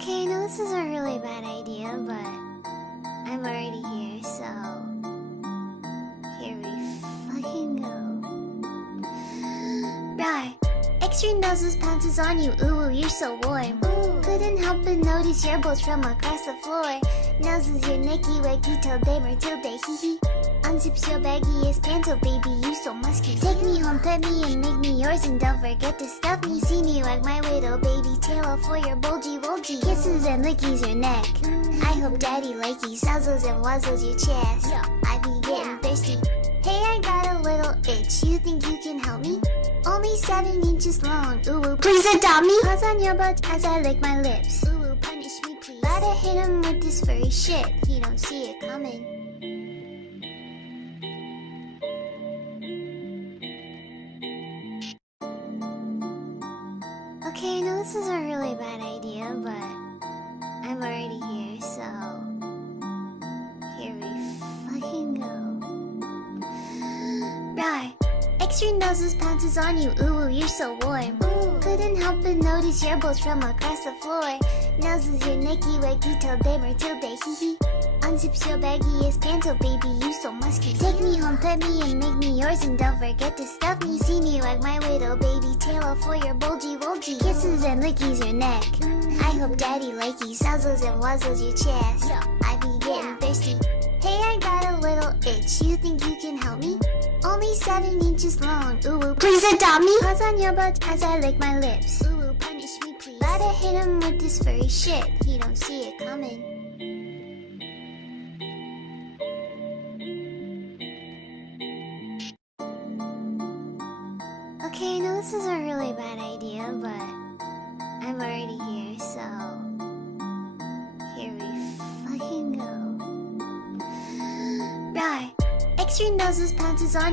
Okay, I know this is a really bad idea, but I'm already here, so here we fucking go. Rawr. Extra noses pounces on you, ooh, you're so warm. Ooh. Couldn't help but notice your bolts from across the floor. Noses your necky, wacky, till day, Matilda, hee hee. Unzips your baggiest pants, oh baby, you so musky. Take me home, pet me, and make me yours, and don't forget to stuff me. See me like my widow, baby, tail off for your bulgy. Kisses and lickies your neck. I hope daddy likey, nuzzles and wuzzles your chest. I be getting thirsty. Hey, I got a little itch, you think you can help me? Only 7 inches long, ooh, please adopt me. Paws on your butt as I lick my lips. Ooh, punish me please. Gotta hit him with this furry shit, he don't see it coming. Okay, I know this is a really bad idea, but I'm already here, so here we fucking go. Rawr. Extra noses pounces on you, ooh, you're so warm. Ooh. Couldn't help but notice your bolts from across the floor. Noses your necky, wacky, till day, Matilda, hee hee. Unzips your baggiest pants, oh baby, you so musky. Take me home, pet me, and make me yours, and don't forget to stuff me. See me like my widow, baby, tail off for your bulgy. Kisses and lickies your neck. I hope daddy likey, nuzzles and wuzzles your chest. I be getting thirsty. Hey, I got a little itch, you think you can help me? Only 7 inches long, ooh, please adopt me. Paws on your butt as I lick my lips. Ooh, punish me please. Gotta hit him with this furry shit, he don't see it coming. Okay, I know this is a really bad idea, but I'm already here, so here we fucking go. Rawr. Extra noses pounces on you.